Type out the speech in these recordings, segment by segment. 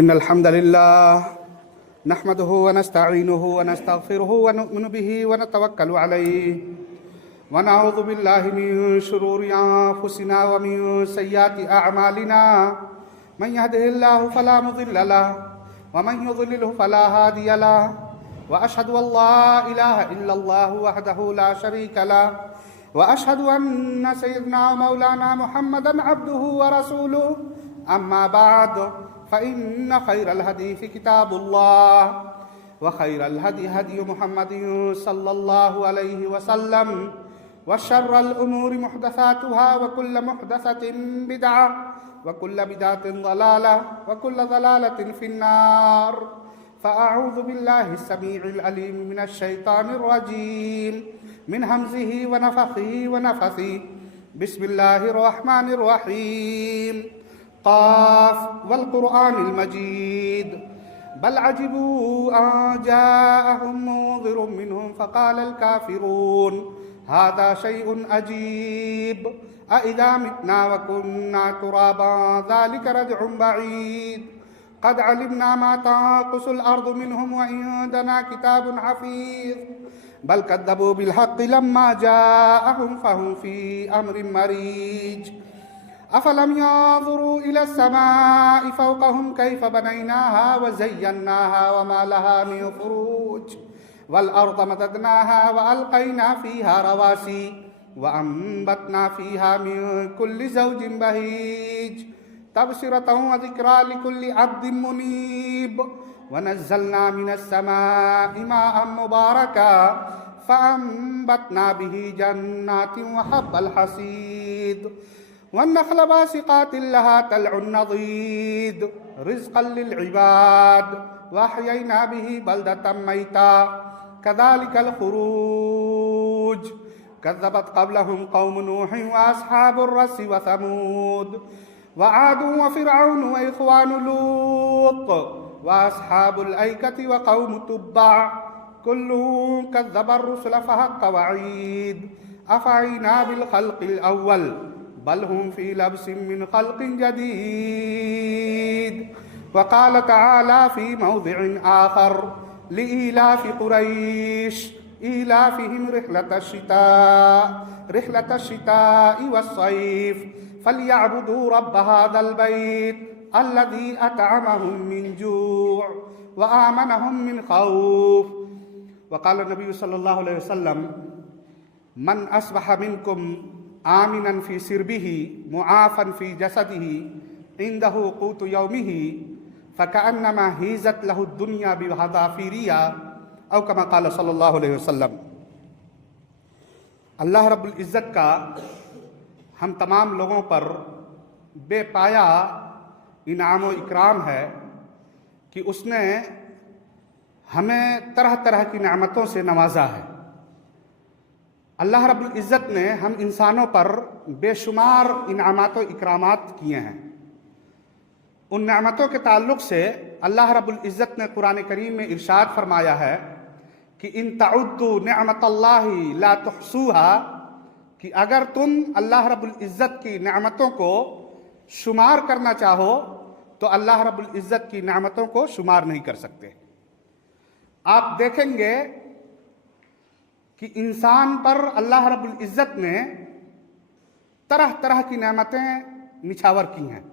إن الحمد لله نحمده ونستعينه ونستغفره ونؤمن به ونتوكل عليه ونعوذ بالله من شرور أنفسنا ومن سيئات أعمالنا من يهده الله فلا مضل له ومن يضلله فلا هادي له وأشهد أن لا إله إلا الله وحده لا شريك له وأشهد أن سيدنا ومولانا محمدا عبده ورسوله أما بعد فإن خير الحديث كتاب الله وخير الهدي هدي محمد صلى الله عليه وسلم وشر الأمور محدثاتها وكل محدثة بدعة وكل بدعة ضلالة وكل ضلالة في النار فأعوذ بالله السميع العليم من الشيطان الرجيم من همزه ونفخه ونفثه بسم الله الرحمن الرحيم قاف والقرآن المجيد بل عجبوا أن جاءهم منذر منهم فقال الكافرون هذا شيء عجيب أإذا متنا وكنا ترابا ذلك رجع بعيد قد علمنا ما تنقص الأرض منهم وعندنا كتاب حفيظ بل كذبوا بالحق لما جاءهم فهم في أمر مريج أفلم ينظروا إلى السماء فوقهم كيف بنيناها وزيناها وما لها من فروج والأرض مددناها وألقينا فيها رواسي وأنبتنا فيها من كل زوج بهيج تبصرة وذكرى لكل عبد منيب ونزلنا من السماء ماء مباركا فأنبتنا به جنات وحب الحصيد والنخل باسقات لها طلع نضيد رزقا للعباد وأحيينا به بلدة ميتا كذلك الخروج كذبت قبلهم قوم نوح وأصحاب الرس وثمود وعاد وفرعون وإخوان لوط وأصحاب الأيكة وقوم تبع كل كذب الرسل فحق وعيد أفعينا بالخلق الأول بل هم في لبس من خلق جديد وقال تعالى في موضع آخر لإيلاف قريش إيلافهم رحلة الشتاء والصيف فليعبدوا رب هذا البيت الذي أطعمهم من جوع وآمنهم من خوف وقال النبي صلى الله عليه وسلم من أصبح منكم آمنا في سربه معافا في جسده عنده قوت يومه فكأنما هيزت له الدنيا بحذافيرها أو كما قال صلی اللہ علیہ وسلم۔ اللہ رب العزت کا ہم تمام لوگوں پر بے پایا انعام و اکرام ہے کہ اس نے ہمیں طرح طرح کی نعمتوں سے نوازا ہے۔ اللہ رب العزت نے ہم انسانوں پر بے شمار انعامات و اکرامات کیے ہیں۔ ان نعمتوں کے تعلق سے اللہ رب العزت نے قرآن کریم میں ارشاد فرمایا ہے کہ ان تعدوا نعمت اللہ لا تحصوها، کہ اگر تم اللہ رب العزت کی نعمتوں کو شمار کرنا چاہو تو اللہ رب العزت کی نعمتوں کو شمار نہیں کر سکتے۔ آپ دیکھیں گے کہ انسان پر اللہ رب العزت نے طرح طرح کی نعمتیں نچھاور کی ہیں۔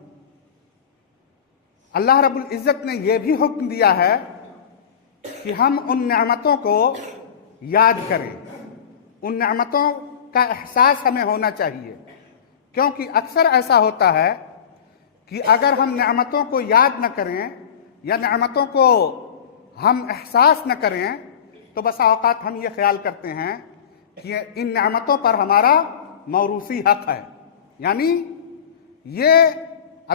اللہ رب العزت نے یہ بھی حکم دیا ہے کہ ہم ان نعمتوں کو یاد کریں، ان نعمتوں کا احساس ہمیں ہونا چاہیے، کیونکہ اکثر ایسا ہوتا ہے کہ اگر ہم نعمتوں کو یاد نہ کریں یا نعمتوں کو ہم احساس نہ کریں تو بسا اوقات ہم یہ خیال کرتے ہیں کہ ان نعمتوں پر ہمارا موروثی حق ہے، یعنی یہ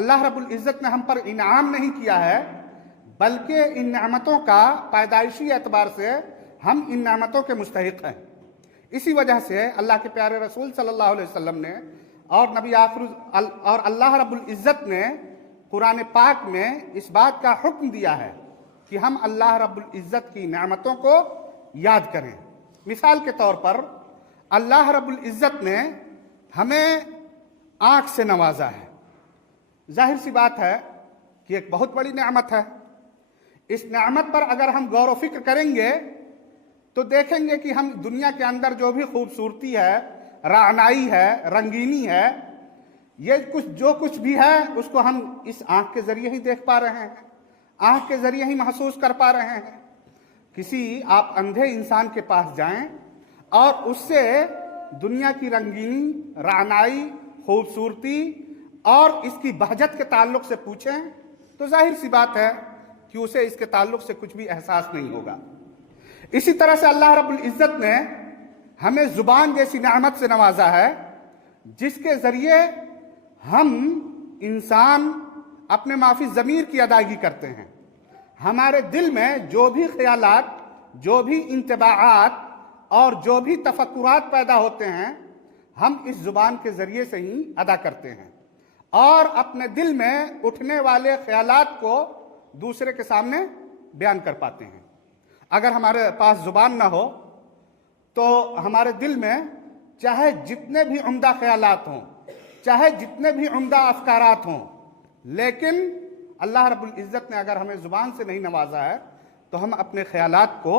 اللہ رب العزت نے ہم پر انعام نہیں کیا ہے بلکہ ان نعمتوں کا پیدائشی اعتبار سے ہم ان نعمتوں کے مستحق ہیں۔ اسی وجہ سے اللہ کے پیارے رسول صلی اللہ علیہ وسلم نے اور نبی آخر اور اللہ رب العزت نے قرآن پاک میں اس بات کا حکم دیا ہے کہ ہم اللہ رب العزت کی نعمتوں کو یاد کریں۔ مثال کے طور پر اللہ رب العزت نے ہمیں آنکھ سے نوازا ہے۔ ظاہر سی بات ہے कि एक बहुत बड़ी नेमत है। इस नेमत पर अगर हम गौर व फिक्र करेंगे तो देखेंगे कि हम दुनिया के अंदर जो भी खूबसूरती है, रानाई है, रंगीनी है, ये जो कुछ भी है उसको हम इस आँख के ज़रिए ही देख पा रहे हैं, आँख के ज़रिए ही महसूस कर पा रहे हैं। किसी आप अंधे इंसान के पास जाएं और उससे दुनिया की रंगीनी, रानाई, खूबसूरती और इसकी बहजत के ताल्लुक से पूछें तो जाहिर सी बात है कि उसे इसके ताल्लुक से कुछ भी एहसास नहीं होगा। इसी तरह से अल्लाह रब्बुल इज़्ज़त ने हमें ज़ुबान जैसी नेमत से नवाजा है जिसके ज़रिए हम इंसान अपने माफी ज़मीर की अदायगी करते हैं। हमारे दिल में जो भी ख्यालात, जो भी इंतबाआत और जो भी तफक्कुरात पैदा होते हैं हम इस ज़ुबान के ज़रिए से ही अदा करते हैं और अपने दिल में उठने वाले ख्यालात को दूसरे के सामने बयान कर पाते हैं। अगर हमारे पास ज़ुबान ना हो तो हमारे दिल में चाहे जितने भी उम्दा ख्यालात हों, चाहे जितने भी उम्दा अफकारात हों, लेकिन अल्लाह रब्बुल इज़्ज़त ने अगर हमें ज़ुबान से नहीं नवाजा है तो हम अपने ख्यालात को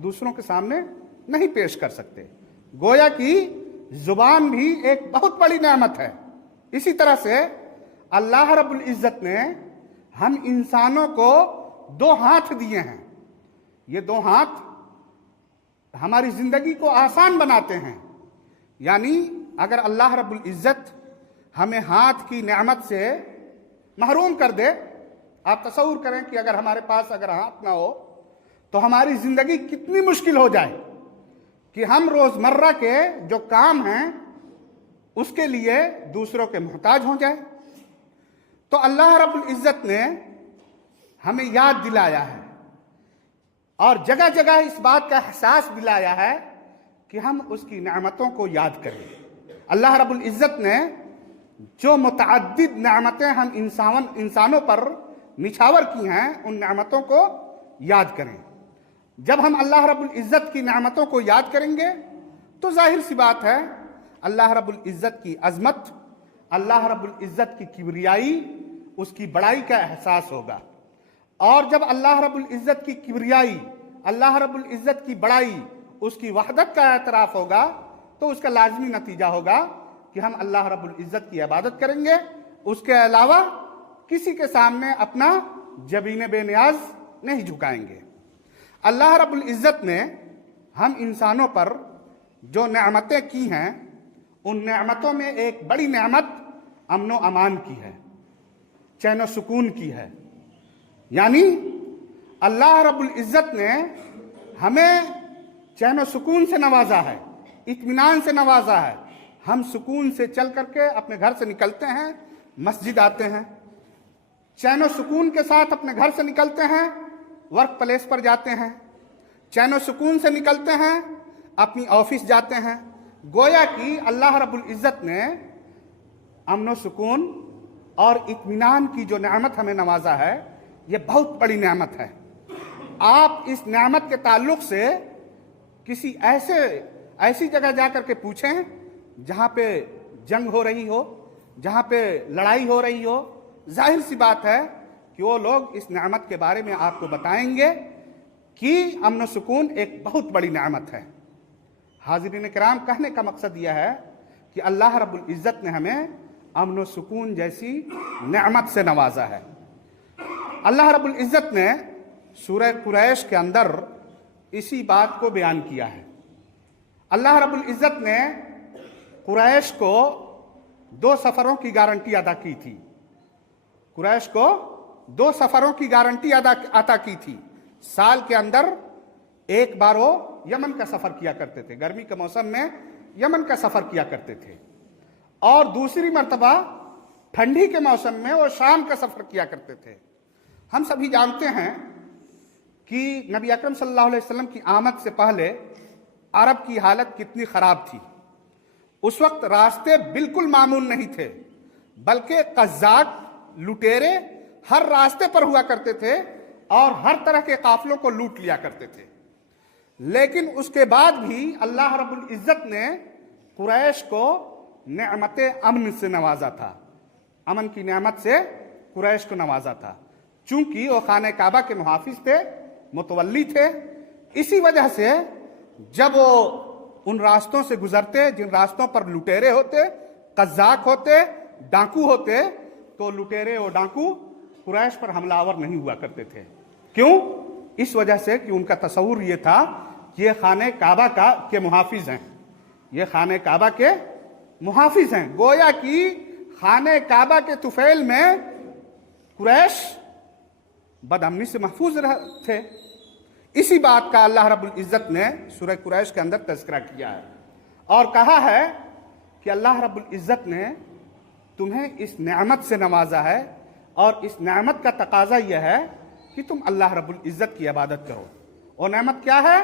दूसरों के सामने नहीं पेश कर सकते। गोया कि ज़ुबान भी एक बहुत बड़ी नेमत है। इसी तरह से अल्लाह रब्बुल इज़्ज़त ने हम इंसानों को दो हाथ दिए हैं। ये दो हाथ हमारी ज़िंदगी को आसान बनाते हैं। यानी अगर अल्लाह रब्बुल इज़्ज़त हमें हाथ की नेमत से महरूम कर दे, आप तसव्वुर करें कि अगर हमारे पास अगर हाथ ना हो तो हमारी ज़िंदगी कितनी मुश्किल हो जाए कि हम रोज़मर्रा के जो काम हैं उसके लिए दूसरों के मोहताज हो जाए। तो अल्लाह रब्बुल इज़्ज़त ने हमें याद दिलाया है और जगह जगह इस बात का एहसास दिलाया है कि हम उसकी नेमतों को याद करें। अल्लाह रब्बुल इज़्ज़त ने जो मुतअद्दिद नेमतें हम इंसानों पर निछावर की हैं उन नेमतों को याद करें। जब हम अल्लाह रब्बुल इज़्ज़त की नेमतों को याद करेंगे तो जाहिर सी बात है अल्लाह रब्बुल इज़्ज़त की अज़मत, अल्लाह रब्बुल इज़्ज़त की किबरियाई, उसकी बड़ाई का एहसास होगा। और जब अल्लाह रब्बुल इज़्ज़त की किबरियाई, अल्लाह रब्बुल इज़्ज़त की बड़ाई, उसकी वहदत का एतराफ़ होगा तो उसका लाजमी नतीजा होगा कि हम अल्लाह रब्बुल इज़्ज़त की इबादत करेंगे, उसके अलावा किसी के सामने अपना जबीन बेनियाज नहीं झुकाएंगे। अल्लाह रब्बुल इज़्ज़त ने हम इंसानों पर जो नेमतें की हैं उन नेमतों में एक बड़ी नेमत अमन व अमान की है, चैन व सुकून की है। यानी अल्लाह रब्बुल इज़्ज़त ने हमें चैन व सुकून से नवाजा है, इत्मीनान से नवाजा है। हम सुकून से चल करके अपने घर से निकलते हैं, मस्जिद आते हैं, चैन व सुकून के साथ अपने घर से निकलते हैं, वर्क प्लेस पर जाते हैं, चैन व सुकून से निकलते हैं, अपनी ऑफिस जाते हैं। गोया कि अल्लाह रब्बुल इज़्ज़त ने अमन व सुकून और इत्मीनान की जो नेमत हमें नवाजा है ये बहुत बड़ी नेमत है। आप इस नेमत के ताल्लुक से किसी ऐसी जगह जा कर के पूछें जहाँ पे जंग हो रही हो, जहाँ पे लड़ाई हो रही हो, जाहिर सी बात है कि वो लोग इस नेमत के बारे में आपको बताएंगे कि अमन व सुकून एक बहुत बड़ी नेमत है। हाज़िरीन किराम, कहने का मकसद यह है कि अल्लाह रब्बुल इज़्ज़त ने हमें अमन व सुकून जैसी नेमत से नवाजा है। अल्लाह रब्बुल इज़्ज़त ने सूरह कुरैश के अंदर इसी बात को बयान किया है। अल्लाह रब्बुल इज़्ज़त ने कुरैश को 2 सफ़रों की गारंटी अदा की थी। कुरैश को 2 सफ़रों की गारंटी अदा की थी। साल के अंदर एक बार वो यमन का सफ़र किया करते थे, गर्मी के मौसम में यमन का सफ़र किया करते थे, और दूसरी मर्तबा ठंडी के मौसम में वो शाम का सफ़र किया करते थे। हम सभी जानते हैं कि नबी अकरम सल्लल्लाहु अलैहि वसल्लम की आमद से पहले अरब की हालत कितनी ख़राब थी। उस वक्त रास्ते बिल्कुल मामूल नहीं थे, बल्कि कज़्ज़ाक, लुटेरे हर रास्ते पर हुआ करते थे और हर तरह के काफिलों को लूट लिया करते थे। लेकिन उसके बाद भी अल्लाह रब्बुल इज़्ज़त ने कुरैश को नेमत अमन से नवाजा था, अमन की नेमत से कुरैश को नवाजा था। چونکہ وہ خانہ کعبہ کے محافظ تھے، متولی تھے، اسی وجہ سے جب وہ ان راستوں سے گزرتے جن راستوں پر لٹیرے ہوتے، قزاق ہوتے، ڈاکو ہوتے، تو لٹیرے اور ڈاکو قریش پر حملہ آور نہیں ہوا کرتے تھے۔ کیوں؟ اس وجہ سے کہ ان کا تصور یہ تھا کہ یہ خانہ کعبہ کے محافظ ہیں، یہ خانہ کعبہ کے محافظ ہیں، گویا کہ خانہ کعبہ کے طفیل میں قریش بد امنی سے محفوظ تھے۔ اسی بات کا اللہ رب العزت نے سورہ قریش کے اندر تذکرہ کیا ہے اور کہا ہے کہ اللہ رب العزت نے تمہیں اس نعمت سے نوازا ہے اور اس نعمت کا تقاضا یہ ہے کہ تم اللہ رب العزت کی عبادت کرو۔ اور نعمت کیا ہے؟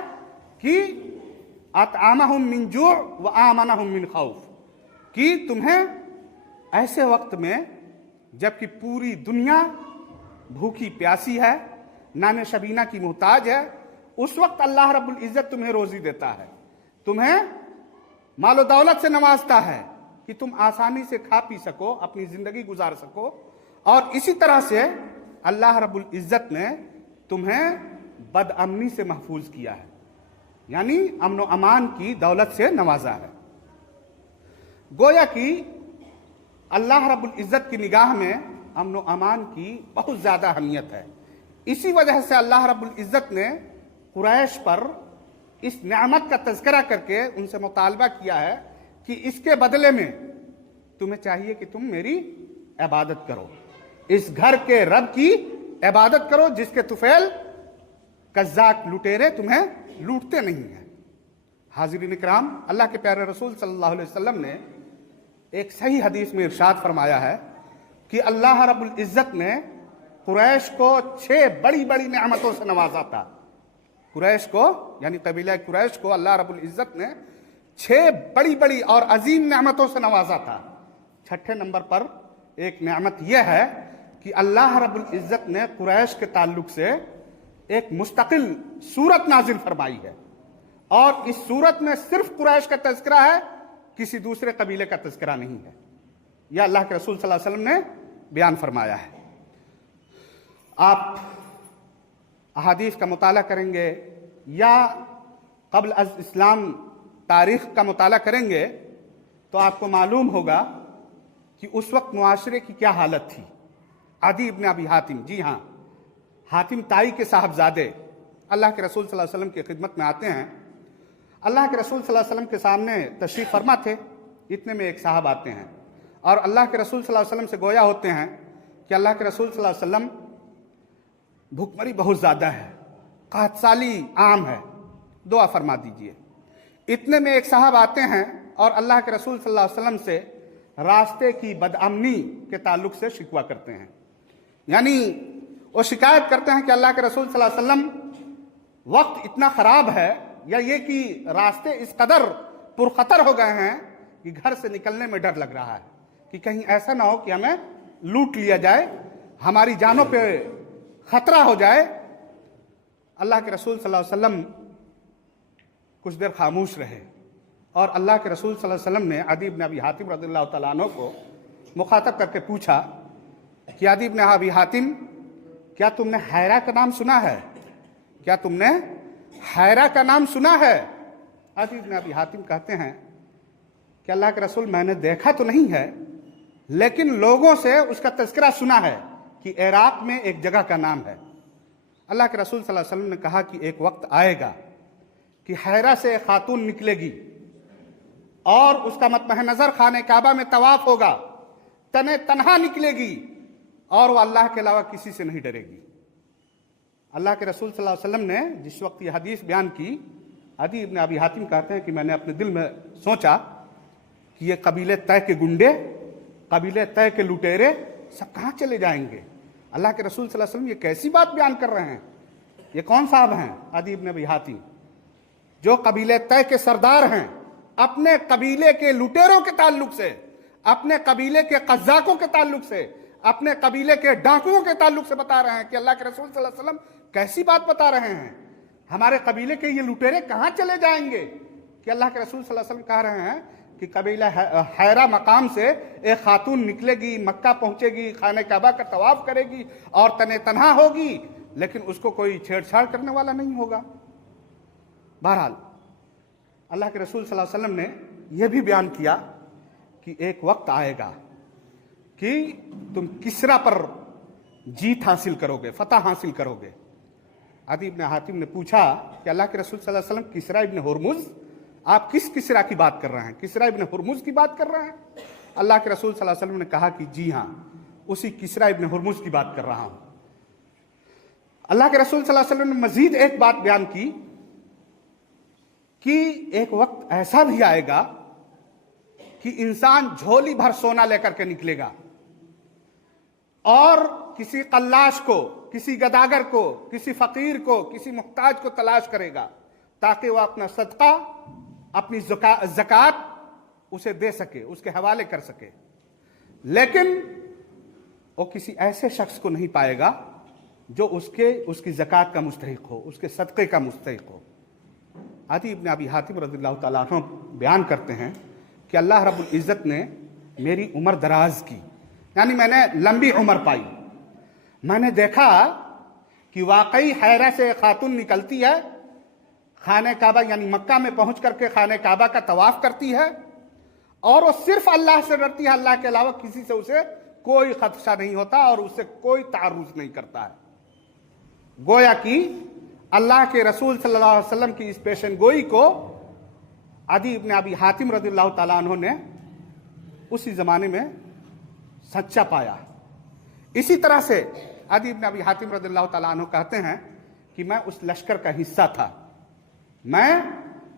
کہ اطعمہم من جوع وآمنہم من خوف، کہ تمہیں ایسے وقت میں جبکہ پوری دنیا بھوکی پیاسی ہے، نان شبینہ کی محتاج ہے، اس وقت اللہ رب العزت تمہیں روزی دیتا ہے، تمہیں مال و دولت سے نوازتا ہے کہ تم آسانی سے کھا پی سکو، اپنی زندگی گزار سکو، اور اسی طرح سے اللہ رب العزت نے تمہیں بد امنی سے محفوظ کیا ہے، یعنی امن و امان کی دولت سے نوازا ہے۔ گویا کہ اللہ رب العزت کی نگاہ میں امن و امان کی بہت زیادہ اہمیت ہے۔ اسی وجہ سے اللہ رب العزت نے قریش پر اس نعمت کا تذکرہ کر کے ان سے مطالبہ کیا ہے کہ اس کے بدلے میں تمہیں چاہیے کہ تم میری عبادت کرو، اس گھر کے رب کی عبادت کرو جس کے طفیل قزاق لٹیرے تمہیں لوٹتے نہیں ہیں۔ حاضرین کرام، اللہ کے پیارے رسول صلی اللہ علیہ وسلم نے ایک صحیح حدیث میں ارشاد فرمایا ہے کہ اللہ رب العزت نے قریش کو 6 بڑی بڑی نعمتوں سے نوازا تھا۔ قریش کو یعنی قبیلہ قریش کو اللہ رب العزت نے 6 بڑی بڑی اور عظیم نعمتوں سے نوازا تھا۔ 6 نمبر پر ایک نعمت یہ ہے کہ اللہ رب العزت نے قریش کے تعلق سے ایک مستقل سورت نازل فرمائی ہے، اور اس سورت میں صرف قریش کا تذکرہ ہے، کسی دوسرے قبیلے کا تذکرہ نہیں ہے۔ یہ اللہ کے رسول صلی اللہ علیہ وسلم نے بیان فرمایا ہے۔ آپ احادیث کا مطالعہ کریں گے یا قبل از اسلام تاریخ کا مطالعہ کریں گے تو آپ کو معلوم ہوگا کہ اس وقت معاشرے کی کیا حالت تھی۔ عدی ابن ابی حاتم، جی ہاں، حاتم تائی کے صاحبزادے اللہ کے رسول صلی اللہ علیہ وسلم کی خدمت میں آتے ہیں۔ اللہ کے رسول صلی اللہ علیہ وسلم کے سامنے تشریف فرما تھے، اتنے میں ایک صاحب آتے ہیں اور اللہ کے رسول صلی اللہ علیہ وسلم سے گویا ہوتے ہیں کہ اللہ کے رسول صلی اللہ علیہ وسلم بھوکمری بہت زیادہ ہے، قحط سالی عام ہے، دعا فرما دیجئے۔ اتنے میں ایک صاحب آتے ہیں اور اللہ کے رسول صلی اللہ علیہ وسلم سے راستے کی بدامنی کے تعلق سے شکوہ کرتے ہیں، یعنی وہ شکایت کرتے ہیں کہ اللہ کے رسول صلی اللہ علیہ وسلم وقت اتنا خراب ہے، یا یہ کہ راستے اس قدر پرخطر ہو گئے ہیں کہ گھر سے نکلنے میں ڈر لگ رہا ہے کہ کہیں ایسا نہ ہو کہ ہمیں لوٹ لیا جائے، ہماری جانوں پہ خطرہ ہو جائے۔ اللہ کے رسول صلی اللہ علیہ وسلم کچھ دیر خاموش رہے اور اللہ کے رسول صلی اللہ علیہ وسلم نے عدی بن ابی حاتم رضی اللہ تعالیٰ عنہ کو مخاطب کر کے پوچھا کہ عدی بن ابی حاتم، کیا تم نے حیرہ کا نام سنا ہے؟ کیا تم نے حیرہ کا نام سنا ہے؟ عدی بن ابی حاتم کہتے ہیں کہ اللہ کے رسول، میں نے دیکھا تو نہیں ہے لیکن لوگوں سے اس کا تذکرہ سنا ہے کہ عراق میں ایک جگہ کا نام ہے۔ اللہ کے رسول صلی اللہ علیہ وسلم نے کہا کہ ایک وقت آئے گا کہ حیرہ سے ایک خاتون نکلے گی اور اس کا مطمع نظر خانہ کعبہ میں طواف ہوگا، تنہا نکلے گی اور وہ اللہ کے علاوہ کسی سے نہیں ڈرے گی۔ اللہ کے رسول صلی اللہ علیہ وسلم نے جس وقت یہ حدیث بیان کی، عدی ابن ابی حاتم کہتے ہیں کہ میں نے اپنے دل میں سوچا کہ یہ قبیلے طے کے گنڈے، قبیلے طے کے لٹیرے سب کہاں چلے جائیں گے؟ اللہ کے رسول صلی اللہ علیہ وسلم یہ کیسی بات بیان کر رہے ہیں؟ یہ کون صاحب ہیں؟ عدی ابن ابی حاتم، جو قبیلے طے کے سردار ہیں، اپنے قبیلے کے لٹیروں کے تعلق سے، اپنے قبیلے کے قزاقوں کے تعلق سے، اپنے قبیلے کے ڈاکوؤں کے تعلق سے بتا رہے ہیں کہ اللہ کے رسول صلی اللہ علیہ وسلم کیسی بات بتا رہے ہیں؟ ہمارے قبیلے کے یہ لٹیرے کہاں چلے جائیں گے؟ کہ اللہ کے رسول صلی اللہ علیہ وسلم کہہ رہے ہیں कि कबीला हैरा मकाम से एक खातून निकलेगी, मक्का पहुंचेगी, खाने काबा का तवाफ करेगी और तने तन्हा होगी, लेकिन उसको कोई छेड़छाड़ करने वाला नहीं होगा। बहरहाल अल्लाह के रसूल सल्लल्लाहु अलैहि वसल्लम ने यह भी बयान किया कि एक वक्त आएगा कि तुम किसरा पर जीत हासिल करोगे, फतह हासिल करोगे। अदी इब्न हातिम ने पूछा कि अल्लाह के रसूल सल्लल्लाहु अलैहि वसल्लम, किसरा इब्न हुर्मुज, आप किस किसरा की बात कर रहे हैं? किसरा इब्न हुर्मुज की बात कर रहे हैं? अल्लाह के रसूल सल्लल्लाहु अलैहि वसल्लम ने कहा कि जी हाँ, उसी किसरा इब्न हुर्मुज की बात कर रहा हूं। अल्लाह के रसूल सल्लल्लाहु अलैहि वसल्लम ने मजीद एक बात बयान की कि एक वक्त ऐसा भी आएगा कि इंसान झोली भर सोना लेकर के निकलेगा और किसी कल्लाश को, किसी गदागर को, किसी फकीर को, किसी मुहताज को तलाश करेगा ताकि वह अपना सदका, अपनी ज़कात उसे दे सके, उसके हवाले कर सके। लेकिन वो किसी ऐसे शख्स को नहीं पाएगा जो उसकी ज़कात का मुस्तहिक हो, उसके सदक़े का मुस्तहिक हो। आदि इब्न अबी हातिम रज़ियल्लाहु ताला अन्हु बयान करते हैं कि अल्लाह रब्बुल इज़्ज़त ने मेरी उम्र दराज की, यानी मैंने लंबी उम्र पाई। मैंने देखा कि वाकई हैरा से खातून निकलती है, खाने काबा यानी मक्का में पहुंच करके खाने काबा का तवाफ करती है और वो सिर्फ अल्लाह से डरती है, अल्लाह के अलावा किसी से उसे कोई खदशा नहीं होता और उससे कोई तारुज नहीं करता है। गोया कि अल्लाह के रसूल सल्लल्लाहु अलैहि वसल्लम की इस पेशन गोई को अदी इब्न अबी हातिम रज़ियल्लाहु ताला अन्हु ने उसी जमाने में सच्चा पाया। इसी तरह से अदी इब्न अबी हातिम रज़ियल्लाहु ताला अन्हु कहते हैं कि मैं उस लश्कर का हिस्सा था, मैं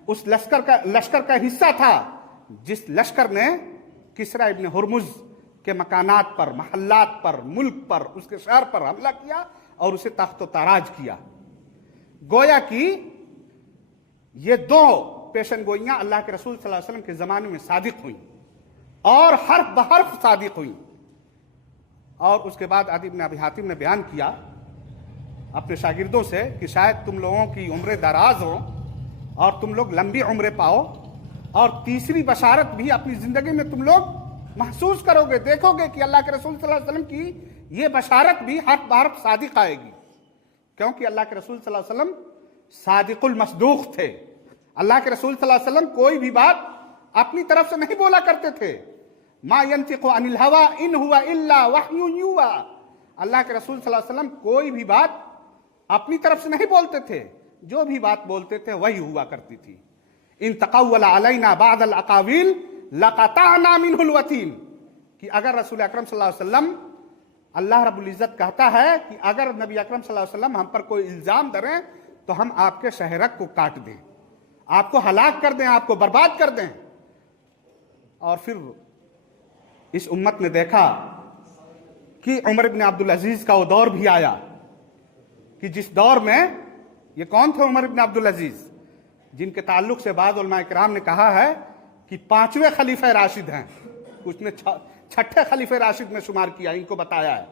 उस लश्कर का हिस्सा था जिस लश्कर ने किसरा इब्न हुर्मुज के मकानात पर, महल्लात पर, मुल्क पर, उसके शहर पर हमला किया और उसे तख्त ताराज किया। गोया कि ये दो पेशन गोइयां अल्लाह के रसूल सल्लल्लाहु अलैहि वसल्लम के ज़माने में सादिक हुई और हर्फ बहर्फ सादिक हुई। और उसके बाद अदी इब्न अबी हातिम ने बयान किया अपने शागिर्दों से कि शायद तुम लोगों की उम्रें दराज हो और तुम लोग लंबी उम्रें पाओ, और तीसरी बशारत भी अपनी ज़िंदगी में तुम लोग महसूस करोगे, देखोगे कि अल्लाह के रसूल सल्लल्लाहु अलैहि वसल्लम की ये बशारत भी हर्फ बहर्फ सादिक आएगी। क्योंकि अल्लाह के रसूल सल्लल्लाहु अलैहि वसल्लम सादिकुल मसदूक थे। अल्लाह के रसूल सल्लल्लाहु अलैहि वसल्लम कोई भी बात अपनी तरफ से नहीं बोला करते थे। मा यंतिकु अनिल हवा इन हुवा इल्ला वह्युन युहा। अल्लाह के रसूल सल्लल्लाहु अलैहि वसल्लम कोई भी बात अपनी तरफ से नहीं बोलते थे, जो भी बात बोलते थे वही हुआ करती थी। इन तक़व्वल अलैना बादल अकाविल लक़ताना मिनहुल वतीन, कि अगर रसूल अकरम सल्लल्लाहु अलैहि वसल्लम, अल्लाह रब्बुल इज़्ज़त कहता है कि अगर नबी अकरम सल्लल्लाहु अलैहि वसल्लम हम पर कोई इल्ज़ाम धरें तो हम आपके शहरक को काट दें, आपको हलाक कर दें, आपको बर्बाद कर दें। और फिर इस उम्मत ने देखा कि उमर इब्न अब्दुल अजीज का वो दौर भी आया कि जिस दौर में, ये कौन थे उमर इब्न अब्दुल अजीज, जिनके ताल्लुक से बाद उलमा किराम ने कहा है कि 5वें खलीफा राशिद हैं, उसने 6ठे खलीफा राशिद में शुमार किया, इनको बताया है।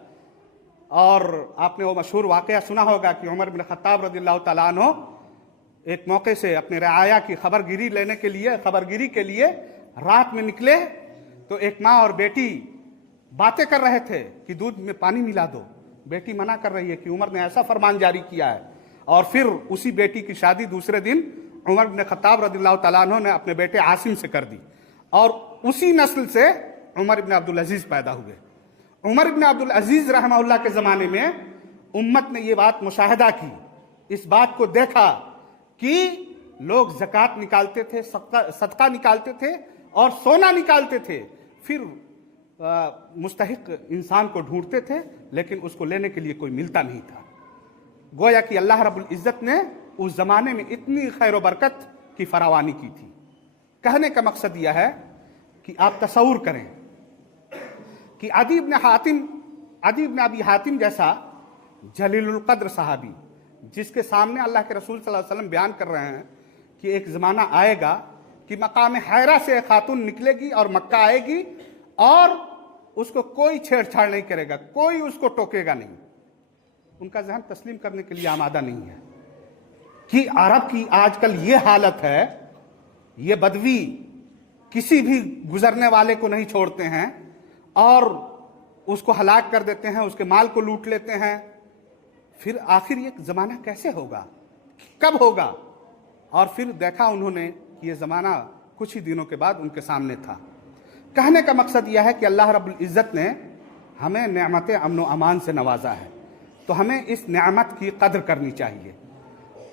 और आपने वो मशहूर वाक़या सुना होगा कि उमर बिन खत्ताब रज़ियल्लाहु ताला अन्हु एक मौके से अपने रआया की खबरगिरी के लिए रात में निकले तो एक माँ और बेटी बातें कर रहे थे कि दूध में पानी मिला दो। बेटी मना कर रही है कि उमर ने ऐसा फरमान जारी किया है। और फिर उसी बेटी की शादी दूसरे दिन उमर बिन खत्ताब रज़ियल्लाहु ताला अन्हु ने अपने बेटे आसिम से कर दी और उसी नस्ल से उमर इब्न अब्दुल अजीज पैदा हुए। उमर इब्न अब्दुल अजीज रहमहुल्लाह के ज़माने में उम्मत ने ये बात मुशाहिदा की, इस बात को देखा कि लोग ज़कात निकालते थे, सदका निकालते थे और सोना निकालते थे, फिर मुस्तहिक इंसान को ढूंढते थे लेकिन उसको लेने के लिए कोई मिलता नहीं था। गोया कि अल्लाह रब्बुल इज़्ज़त ने उस ज़माने में इतनी खैर व बरकत की फरावानी की थी। कहने का मकसद यह है कि आप तसव्वुर करें कि अदी इब्न अबी हातिम जैसा जलीलुल क़द्र सहाबी, जिसके सामने अल्लाह के रसूल सल्लल्लाहु अलैहि वसल्लम बयान कर रहे हैं कि एक ज़माना आएगा कि मकाम हैरा से एक खातून निकलेगी और मक्का आएगी और उसको कोई छेड़छाड़ नहीं करेगा, कोई उसको टोकेगा नहीं। उनका ज़हन तस्लीम करने के लिए आमादा नहीं है कि अरब की आजकल ये हालत है, ये बदवी किसी भी गुजरने वाले को नहीं छोड़ते हैं और उसको हलाक कर देते हैं, उसके माल को लूट लेते हैं। फिर आखिर ये ज़माना कैसे होगा, कब होगा? और फिर देखा उन्होंने कि ये ज़माना कुछ ही दिनों के बाद उनके सामने था। कहने का मकसद यह है कि अल्लाह रब्बुल इज़्ज़त ने हमें नेमत अमन व अमान से नवाजा है, तो हमें इस नेमत की कदर करनी चाहिए।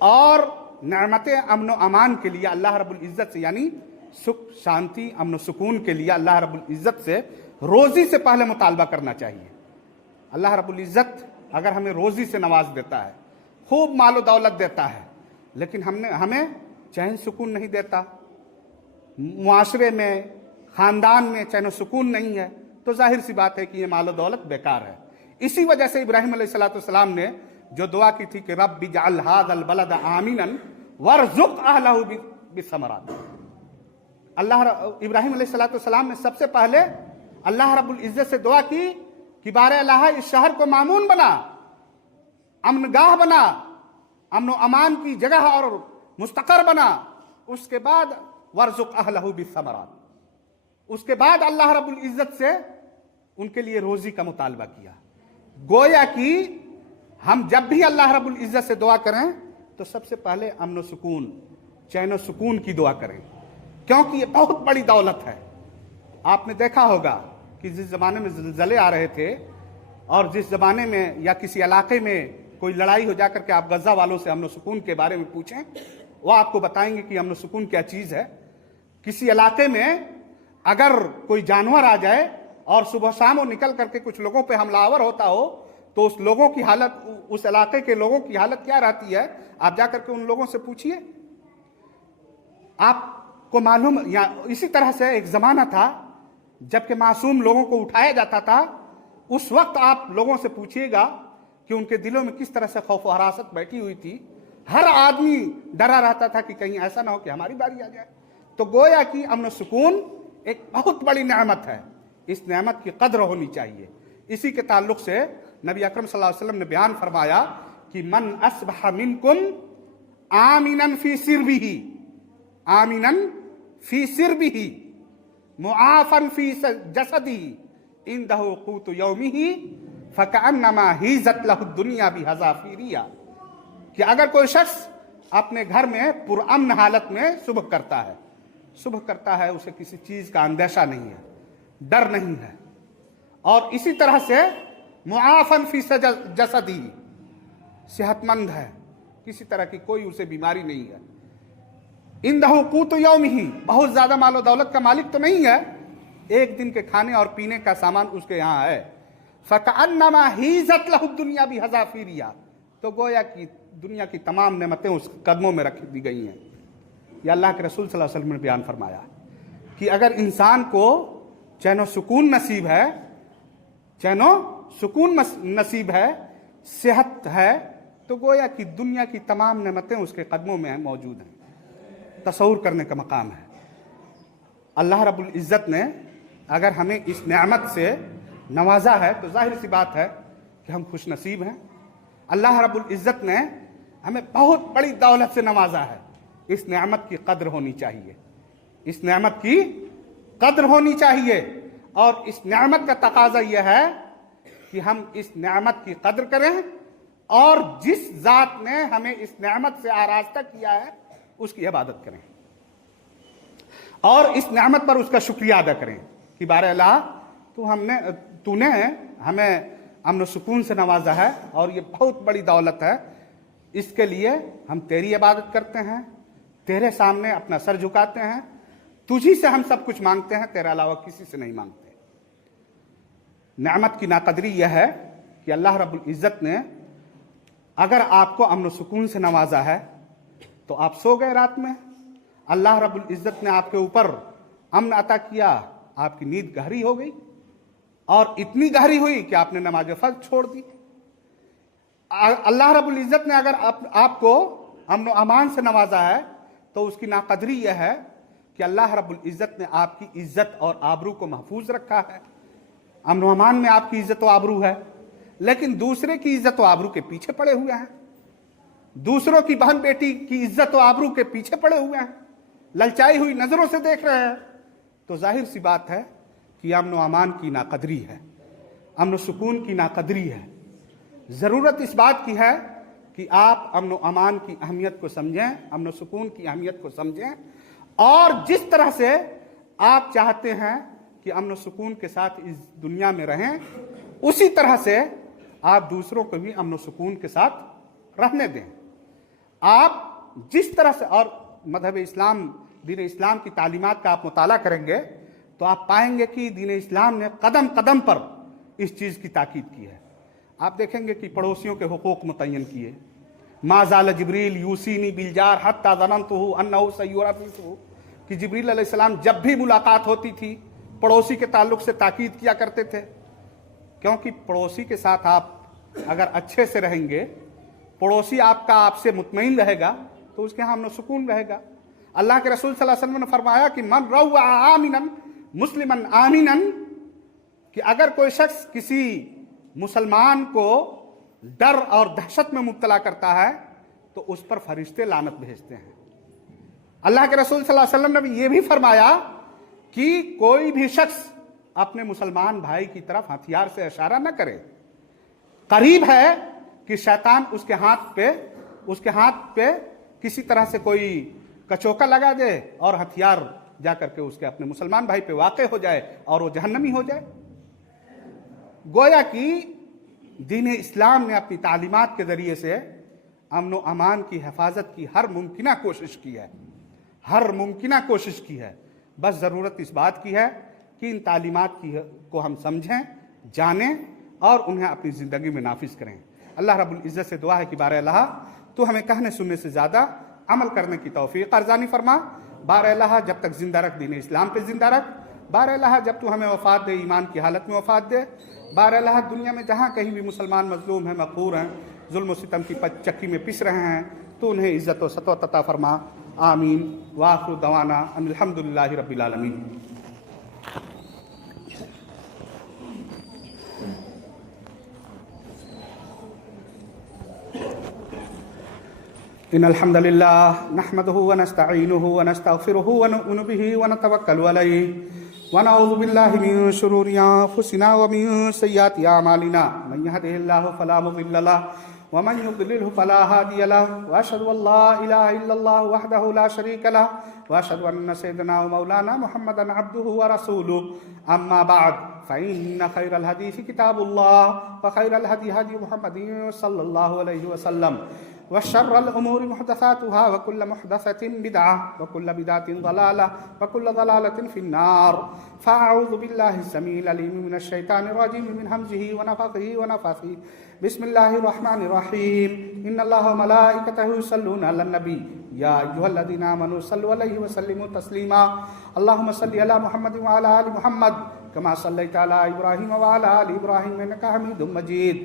और नेमत अमन व अमान के लिए अल्लाह रब्बुल इज़्ज़त से, यानी सुख शांति अमन व सुकून के लिए अल्लाह रब्बुल इज़्ज़त से रोज़ी से पहले मुतालबा करना चाहिए। अल्लाह रब्बुल इज़्ज़त अगर हमें रोज़ी से नवाज देता है, खूब मालो दौलत देता है, लेकिन हमें चैन सुकून नहीं देता, मुआशरे में, ख़ानदान में चैन सुकून नहीं है, तो जाहिर सी बात है कि ये मालो दौलत बेकार है। इसी वजह से इब्राहीम अलैहिस्सलाम ने जो दुआ की थी कि रब्बि जअल हाज़ल बलद आमिनन वरज़ुक़ अहलहु बिस्समरात, इब्राहीम अलैहिस्सलाम ने सबसे पहले अल्लाह रब्बुल इज़्ज़त से दुआ की कि बारे अल्लाह इस शहर को मामून बना, अमनगाह बना, अमन व अमान की जगह और मुस्तकर बना। उसके बाद वरज़ुक़ अहलहु बिस्समरात, उसके बाद अल्लाह रब्बुल इज़्ज़त से उनके लिए रोज़ी का मुतालबा किया। गोया कि हम जब भी अल्लाह रब्बुल इज़्ज़त से दुआ करें तो सबसे पहले अमन व सुकून, चैन व सुकून की दुआ करें, क्योंकि ये बहुत बड़ी दौलत है। आपने देखा होगा कि जिस ज़माने में ज़लज़ले आ रहे थे और जिस ज़माने में या किसी इलाके में कोई लड़ाई हो जाकर के आप गज़ा वालों से अमन व सुकून के बारे में पूछें, वो आपको बताएंगे कि अमन व सुकून क्या चीज़ है। किसी इलाके में अगर कोई जानवर आ जाए और सुबह शाम वो निकल करके कुछ लोगों पे हमलावर होता हो, तो उस लोगों की हालत, उस इलाके के लोगों की हालत क्या रहती है, आप जा करके उन लोगों से पूछिए। आपको मालूम, या इसी तरह से एक ज़माना था जबकि मासूम लोगों को उठाया जाता था। उस वक्त आप लोगों से पूछिएगा कि उनके दिलों में किस तरह से खौफ व हरासत बैठी हुई थी। हर आदमी डरा रहता था कि कहीं ऐसा ना हो कि हमारी बारी आ जाए। तो गोया कि अमन सुकून एक बहुत बड़ी नेमत है, इस नेमत की कदर होनी चाहिए। इसी के ताल्लुक से नबी अकरम सल्लल्लाहु अलैहि वसल्लम ने बयान फरमाया कि मन अस्बह मिनकुम आमिनन फी सिरबिही, आमिनन फी सिरबिही मुआफन फी जसदिही इंदहु क़ूतु यौमिही फकअन्नमा हिज़त लहु दुनिया बिहज़ाफ़िरिया, कि अगर कोई शख्स अपने घर में पुरअमन हालत में सुबह करता है, उसे किसी चीज़ का अंदेशा नहीं है, डर नहीं है, और इसी तरह से मुआफन फी जसदी, सेहतमंद है, किसी तरह की कोई उसे बीमारी नहीं है। इंदहु क़ूतु यौमिही, बहुत ज़्यादा मालो दौलत का मालिक तो नहीं है, एक दिन के खाने और पीने का सामान उसके यहाँ है। फ़कअन्नमा हिज़त लहु दुनिया बिहज़ाफ़िरिया, तो गोया कि दुनिया की तमाम नेमतें उस कदमों में रख दी गई हैं। या अल्लाह के रसूल सल्लल्लाहु अलैहि वसल्लम ने बयान फरमाया कि अगर इंसान को चैनो सुकून नसीब है, चैनो सुकून नसीब है, सेहत है, तो गोया कि दुनिया की तमाम नेमतें उसके कदमों में मौजूद हैं। तसव्वुर करने का मकाम है। अल्लाह रब्बुल इज़्ज़त ने अगर हमें इस नेमत से नवाजा है तो जाहिर सी बात है कि हम खुश नसीब हैं। अल्लाह रब्बुल इज़्ज़त ने हमें बहुत बड़ी दौलत से नवाजा है, इस नेमत की कद्र होनी चाहिए, इस नेमत की कद्र होनी चाहिए। और इस नेमत का तकाजा यह है कि हम इस नेमत की कद्र करें और जिस ज़ात ने हमें इस नेमत से आरास्ता किया है उसकी इबादत करें और इस नेमत पर उसका शुक्रिया अदा करें कि बारे अल्लाह तूने हमें अमन सुकून से नवाजा है और ये बहुत बड़ी दौलत है, इसके लिए हम तेरी इबादत करते हैं, तेरे सामने अपना सर झुकाते हैं, तुझी से हम सब कुछ मांगते हैं, तेरे अलावा किसी से नहीं मांगते। नेमत की नाकदरी यह है कि अल्लाह रब्बुल इज़्ज़त ने अगर आपको अमन सुकून से नवाजा है तो आप सो गए रात में, अल्लाह रब्बुल इज़्ज़त ने आपके ऊपर अमन अता किया, आपकी नींद गहरी हो गई और इतनी गहरी हुई कि आपने नमाज फर्ज छोड़ दी। अल्लाह रब्बुल इज़्ज़त ने अगर आपको अमन अमान से नवाजा है तो उसकी नाकदरी यह है कि अल्लाह रब्बुल इज़्ज़त ने आपकी इज़्ज़त और आबरू को महफूज रखा है। अमन अमान में आपकी इज़्ज़त व आबरू है, लेकिन दूसरे की इज़्ज़त व आबरू के पीछे पड़े हुए हैं, दूसरों की बहन बेटी की इज़्ज़त व आबरू के पीछे पड़े हुए हैं, ललचाई हुई नज़रों से देख रहे हैं تو ظاہر سی بات ہے کہ امن و امان کی ناقدری ہے، امن و سکون کی ناقدری ہے۔ ضرورت اس بات کی ہے کہ آپ امن و امان کی اہمیت کو سمجھیں، امن و سکون کی اہمیت کو سمجھیں، اور جس طرح سے آپ چاہتے ہیں کہ امن و سکون کے ساتھ اس دنیا میں رہیں، اسی طرح سے آپ دوسروں کو بھی امن و سکون کے ساتھ رہنے دیں۔ آپ جس طرح سے، اور مذہب اسلام، دین اسلام کی تعلیمات کا آپ مطالعہ کریں گے تو آپ پائیں گے کہ دین اسلام نے قدم قدم پر اس چیز کی تاکید کی ہے۔ آپ دیکھیں گے کہ پڑوسیوں کے حقوق متعین کیے، ما زال جبریل یوصینی بالجار حتی ظننتہ انہ سیورثہ، کہ جبریل علیہ السلام جب بھی ملاقات ہوتی تھی پڑوسی کے تعلق سے تاکید کیا کرتے تھے، کیونکہ پڑوسی کے ساتھ آپ اگر اچھے سے رہیں گے، پڑوسی آپ کا آپ سے مطمئن رہے گا تو اس کے ہاں امن و سکون رہے گا۔ اللہ کے رسول صلی اللہ علیہ وسلم نے فرمایا کہ من روع آمنا مسلما آمنا، کہ اگر کوئی شخص کسی مسلمان کو ڈر اور دہشت میں مبتلا کرتا ہے تو اس پر فرشتے لعنت بھیجتے ہیں۔ اللہ کے رسول صلی اللہ علیہ وسلم نے یہ بھی فرمایا کہ کوئی بھی شخص اپنے مسلمان بھائی کی طرف ہتھیار سے اشارہ نہ کرے، قریب ہے کہ شیطان اس کے ہاتھ پہ کسی طرح سے کوئی کچوکا لگا دے اور ہتھیار جا کر کے اس کے اپنے مسلمان بھائی پہ واقع ہو جائے اور وہ جہنمی ہو جائے۔ گویا کہ دین اسلام نے اپنی تعلیمات کے ذریعے سے امن و امان کی حفاظت کی ہر ممکنہ کوشش کی ہے، ہر ممکنہ کوشش کی ہے۔ بس ضرورت اس بات کی ہے کہ ان تعلیمات کو ہم سمجھیں، جانیں اور انہیں اپنی زندگی میں نافذ کریں۔ اللہ رب العزت سے دعا ہے کہ بار اللہ تو ہمیں کہنے سننے سے زیادہ عمل کرنے کی توفیق ارزانی فرما۔ بار اللہ جب تک زندہ رکھ دین اسلام پہ زندہ رکھ۔ بار اللہ جب تو ہمیں وفات دے ایمان کی حالت میں وفات دے۔ بار اللہ دنیا میں جہاں کہیں بھی مسلمان مظلوم ہیں، مقہور ہیں، ظلم و ستم کی چکی میں پس رہے ہیں، تو انہیں عزت و سطوت عطا فرما۔ آمین۔ وآخر دعوانا ان الحمدللہ رب العالمین۔ ان الحمد للہ نحمده ونستعینه ونستغفره ونؤمن به ونتوکل علیہ ونعوذ باللہ من شرور انفسنا ومن سیئات اعمالنا من يهده الله فلا مضل له ومن يضلله فلا هادي له واشهد ان لا اله الا الله وحده لا شريك له واشهد ان سيدنا ومولانا محمدا عبده ورسوله اما بعد فان خير الحديث كتاب الله وخير الهدي هدي محمد صلى الله عليه وسلم وشر الأمور محدثاتها وكل محدثة بدعة وكل بدعة ضلالة وكل ضلالة في النار فأعوذ بالله السميع العليم من الشيطان الرجيم من همزه ونفخه ونفثه بسم الله الرحمن الرحيم إن الله وملائكته يصلون على النبي يا أيها الذين آمنوا صلوا عليه وسلموا تسليما اللهم صل على محمد وعلى آل محمد كما صليت على إبراهيم وعلى آل إبراهيم إنك حميد مجيد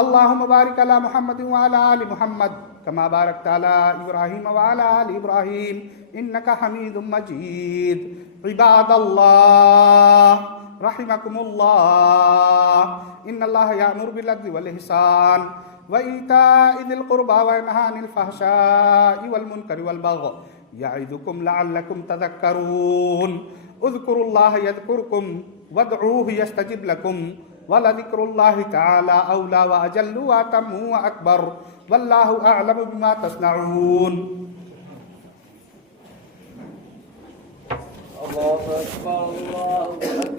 اللهم بارك على محمد وعلى آل محمد كما باركت على إبراهيم وعلى آل إبراهيم إنك حميد مجيد عباد الله رحمكم الله إن الله يأمر بالعدل والإحسان وإيتاء ذي القربى وينهى عن الفحشاء والمنكر والبغي يعظكم لعلكم تذكرون اذكروا الله يذكركم وادعوه يستجب لكم ولذكر الله تعالى أولى وأجل وأتم وأكبر والله أعلم بما تصنعون. الله أكبر الله أكبر.